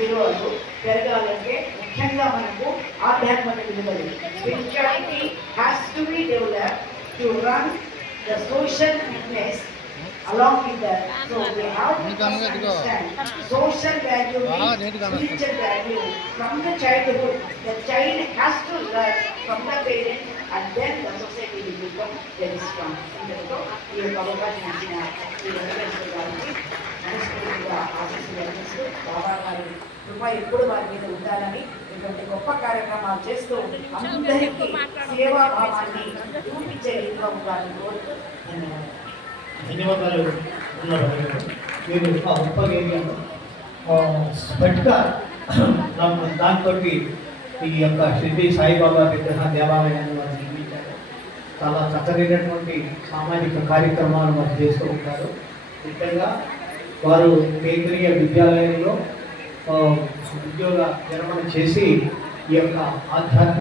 విలువలు పెరగాలంటే ముఖ్యంగా మనకు ఆధ్యాత్మిక విలువలు spirituality has to be developed to run the social fitness along with that. So we have to understand social value, spiritual value from the childhood. The child has to learn from the parents, and then the society will become very strong. So ఈ యొక్క అవకాశం ఇచ్చిన ఈ వెంకటేశ్వర గారికి మనస్ఫూర్తిగా ఆశీస్సులు బాబా గారి కృప ఎప్పుడు వారి మీద ఉండాలని ఇటువంటి గొప్ప కార్యక్రమాలు చేస్తూ అందరికీ సేవా భావాన్ని చూపించే రీతిలో ఉండాలని కోరుతూ ధన్యవాదాలు. మీరు ఆ గొప్ప ఏరియాలో స్పటిక దాంతో ఈ యొక్క షిరిడి సాయిబాబా విగ్రహ దేవాలయాన్ని వారు నిర్మించారు. చాలా చక్కనైనటువంటి సామాజిక కార్యక్రమాలు వారు చేస్తూ ఉంటారు. ముఖ్యంగా వారు కేంద్రీయ విద్యాలయంలో ఉద్యోగ విరమణ చేసి ఈ యొక్క ఆధ్యాత్మిక